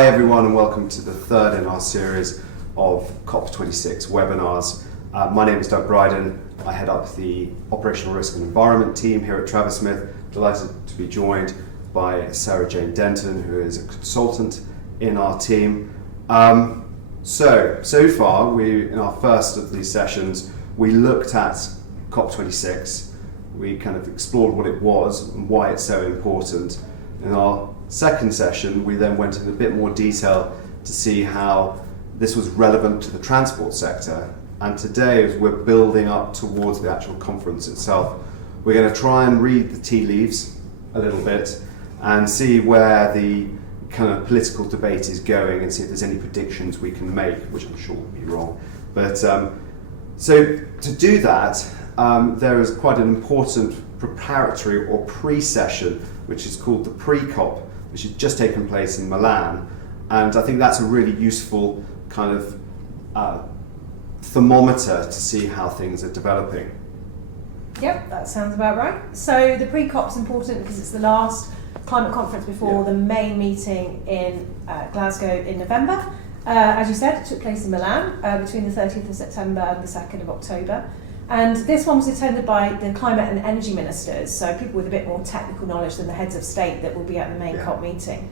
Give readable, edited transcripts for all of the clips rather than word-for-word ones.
Hi everyone and welcome to the third in our series of COP26 webinars. My name is Doug Bryden. I head up the Operational Risk and Environment team here at Travers-Smith. Delighted to be joined by Sarah Jane Denton, who is a consultant in our team. So far, in our first of these sessions, we looked at COP26. We kind of explored what it was and why it's so important. In our second session, we then went into a bit more detail to see how this was relevant to the transport sector. And today, as we're building up towards the actual conference itself, we're going to try and read the tea leaves a little bit and see where the kind of political debate is going and see if there's any predictions we can make, which I'm sure will be wrong. But so to do that, there is quite an important preparatory or pre-session, which is called the pre-COP, which has just taken place in Milan. And I think that's a really useful kind of thermometer to see how things are developing. Yep, that sounds about right. So the pre-COP's important because it's the last climate conference before the main meeting in Glasgow in November. As you said, it took place in Milan between the 30th of September and the 2nd of October. And this one was attended by the climate and energy ministers, so people with a bit more technical knowledge than the heads of state that will be at the main COP meeting.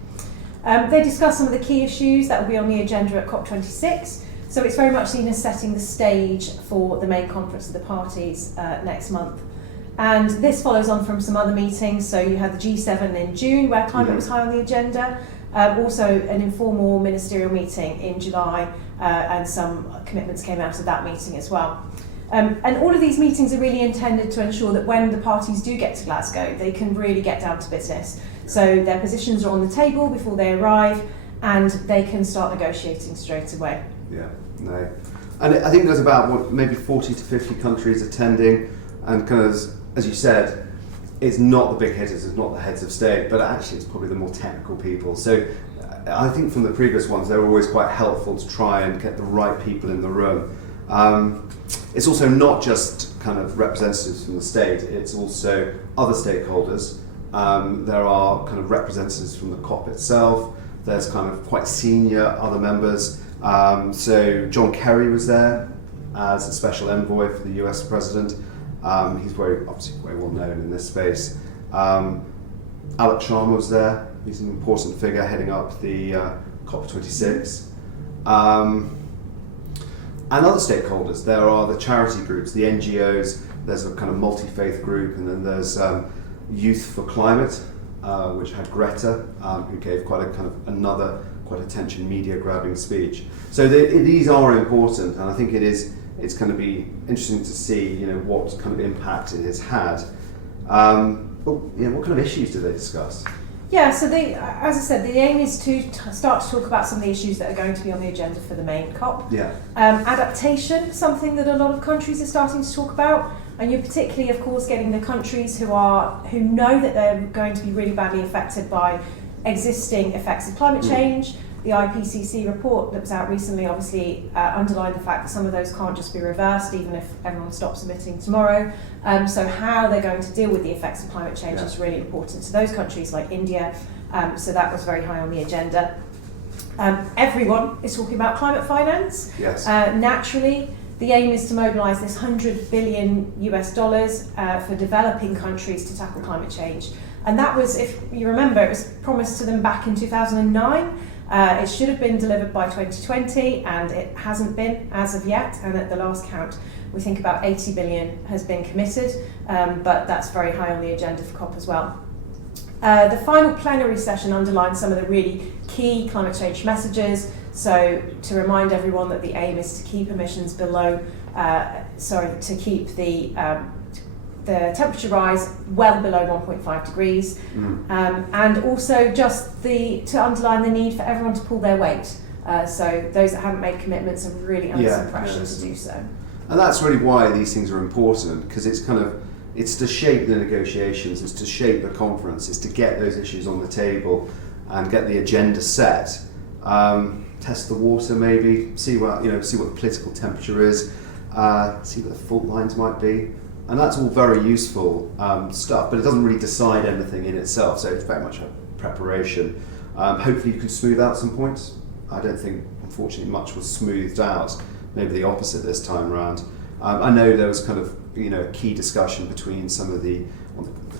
They discussed some of the key issues that will be on the agenda at COP26, so it's very much seen as setting the stage for the main conference of the parties next month. And this follows on from some other meetings, so you had the G7 in June where climate was high on the agenda, also an informal ministerial meeting in July, and some commitments came out of that meeting as well. And all of these meetings are really intended to ensure that when the parties do get to Glasgow, they can really get down to business. So their positions are on the table before they arrive, and they can start negotiating straight away. Yeah, no. And I think there's about maybe 40 to 50 countries attending, and kind of, as you said, it's not the big hitters, it's not the heads of state, but actually it's probably the more technical people. So I think from the previous ones, they were always quite helpful to try and get the right people in the room. It's also not just kind of representatives from the state, it's also other stakeholders. There are kind of representatives from the COP itself, there's kind of quite senior other members. So John Kerry was there as a special envoy for the US president. He's obviously very well known in this space. Alok Sharma was there, he's an important figure heading up the COP26. And other stakeholders, there are the charity groups, the NGOs, there's a kind of multi-faith group, and then there's Youth for Climate, which had Greta, who gave quite a attention media-grabbing speech. So these are important, and I think it's going to be interesting to see, what kind of impact it has had. What kind of issues do they discuss? Yeah, so as I said, the aim is to start to talk about some of the issues that are going to be on the agenda for the main COP. Yeah. Adaptation, something that a lot of countries are starting to talk about, and you're particularly, of course, getting the countries who know that they're going to be really badly affected by existing effects of climate change. The IPCC report that was out recently obviously underlined the fact that some of those can't just be reversed even if everyone stops emitting tomorrow. So how they're going to deal with the effects of climate change is really important to those countries like India. So that was very high on the agenda. Everyone is talking about climate finance. Yes. Naturally, the aim is to mobilise this $100 billion for developing countries to tackle climate change. And that was, if you remember, it was promised to them back in 2009. It should have been delivered by 2020 and it hasn't been as of yet, and at the last count we think about 80 billion has been committed, but that's very high on the agenda for COP as well. The final plenary session underlined some of the really key climate change messages. So to remind everyone that the aim is to keep emissions to keep the temperature rise well below 1.5 degrees, and also just to underline the need for everyone to pull their weight. So those that haven't made commitments are really under some pressure to do so. And that's really why these things are important, because it's to shape the negotiations, it's to shape the conference, it's to get those issues on the table and get the agenda set. Test the water maybe, see what the political temperature is, see what the fault lines might be. And that's all very useful stuff, but it doesn't really decide anything in itself, so it's very much a preparation. Hopefully you can smooth out some points. I don't think, unfortunately, much was smoothed out. Maybe the opposite this time around. I know there was kind of a key discussion between some of the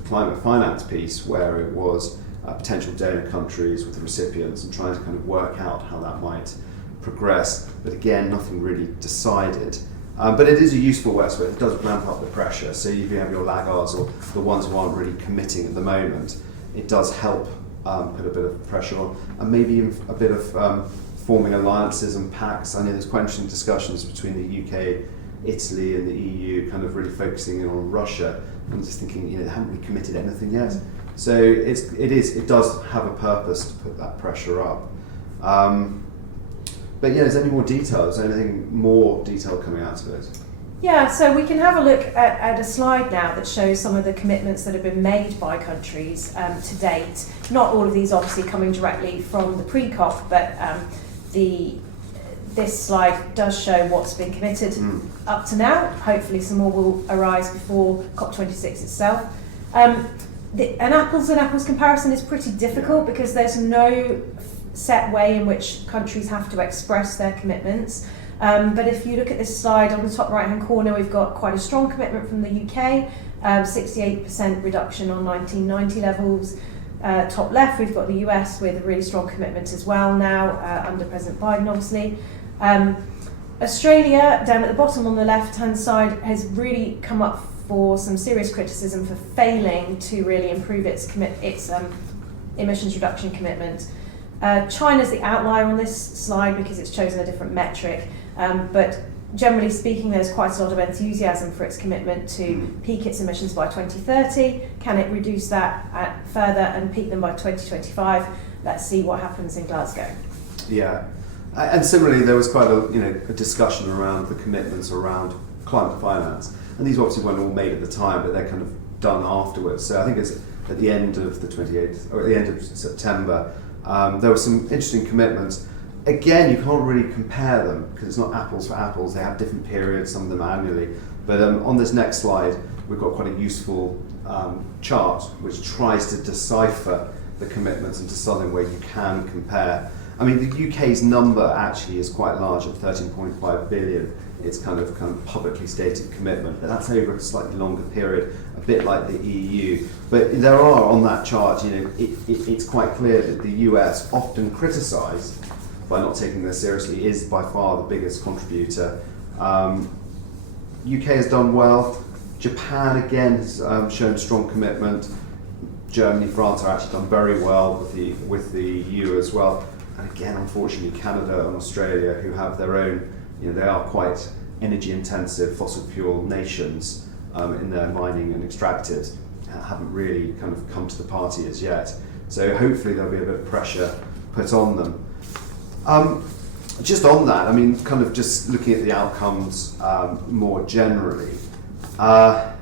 climate finance piece, where it was potential donor countries with the recipients and trying to kind of work out how that might progress. But again, nothing really decided. But it is a useful way, so it does ramp up the pressure. So if you have your laggards or the ones who aren't really committing at the moment, it does help put a bit of pressure on, and maybe even a bit of forming alliances and pacts. I know there's quite interesting discussions between the UK, Italy and the EU, kind of really focusing in on Russia. I'm just thinking, they haven't really committed anything yet. So it does have a purpose to put that pressure up. But is there any more detail? Is there anything more detail coming out of it? Yeah, so we can have a look at a slide now that shows some of the commitments that have been made by countries to date. Not all of these obviously coming directly from the pre-COP, but this slide does show what's been committed up to now. Hopefully some more will arise before COP26 itself. An apples and apples comparison is pretty difficult because there's no set way in which countries have to express their commitments. But if you look at this slide on the top right hand corner, we've got quite a strong commitment from the UK, 68% reduction on 1990 levels. Top left, we've got the US with a really strong commitment as well now, under President Biden obviously. Australia, down at the bottom on the left hand side, has really come up for some serious criticism for failing to really improve its emissions reduction commitment. China's the outlier on this slide because it's chosen a different metric, but generally speaking there's quite a lot of enthusiasm for its commitment to peak its emissions by 2030. Can it reduce that further and peak them by 2025? Let's see what happens in Glasgow. Yeah, and similarly there was quite a discussion around the commitments around climate finance, and these obviously weren't all made at the time, but they're kind of done afterwards. So I think it's at the end of the 28th, or at the end of September, there were some interesting commitments. Again, you can't really compare them because it's not apples for apples. They have different periods, some of them annually. But on this next slide, we've got quite a useful chart which tries to decipher the commitments into something where you can compare. I mean, the UK's number actually is quite large at 13.5 billion. It's kind of publicly stated commitment, but that's over a slightly longer period, a bit like the EU. But there are on that chart, it's quite clear that the US, often criticised by not taking this seriously, is by far the biggest contributor. UK has done well. Japan again has shown strong commitment. Germany, France are actually done very well with the EU as well. And again, unfortunately, Canada and Australia, who have their own, they are quite energy intensive fossil fuel nations in their mining and extractive, haven't really kind of come to the party as yet. So hopefully there'll be a bit of pressure put on them. Just on that, I mean, kind of just looking at the outcomes more generally, there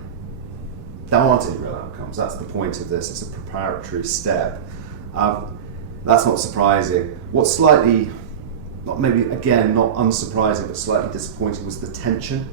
aren't any real outcomes. That's the point of this. It's a preparatory step. That's not surprising. What's slightly, not unsurprising, but slightly disappointing was the tension.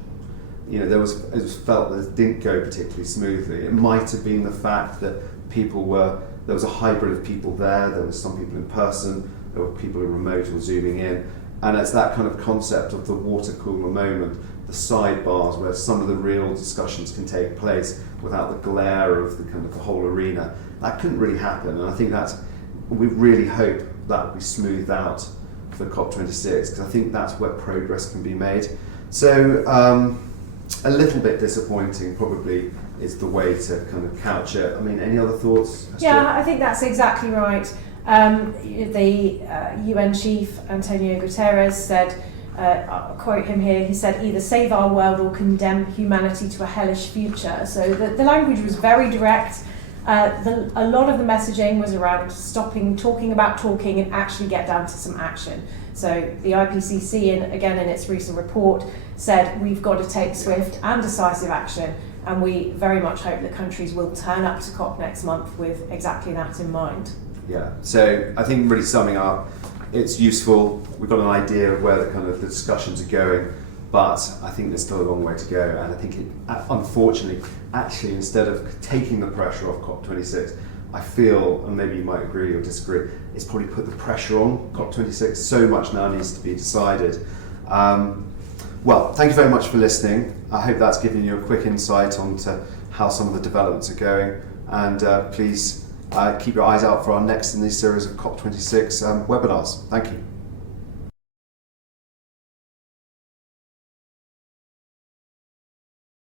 It was felt that it didn't go particularly smoothly. It might have been the fact that there was a hybrid of people there. There were some people in person, there were people who were remote or zooming in. And it's that kind of concept of the water cooler moment, the sidebars where some of the real discussions can take place without the glare of the whole arena. That couldn't really happen, and I think we really hope that will be smoothed out for COP26, because I think that's where progress can be made. So a little bit disappointing probably is the way to kind of couch it. I mean, any other thoughts? Yeah, I think that's exactly right. The UN chief, Antonio Guterres, said, I'll quote him here, he said, either save our world or condemn humanity to a hellish future. So the language was very direct. A lot of the messaging was around stopping talking about talking and actually get down to some action. So the IPCC, again in its recent report, said we've got to take swift and decisive action, and we very much hope that countries will turn up to COP next month with exactly that in mind. Yeah, so I think really summing up, it's useful. We've got an idea of where the discussions are going, but I think there's still a long way to go. And I think, unfortunately, actually, instead of taking the pressure off COP26, I feel, and maybe you might agree or disagree, it's probably put the pressure on COP26. So much now needs to be decided. Well, thank you very much for listening. I hope that's given you a quick insight onto how some of the developments are going. And please keep your eyes out for our next in this series of COP26 webinars. Thank you.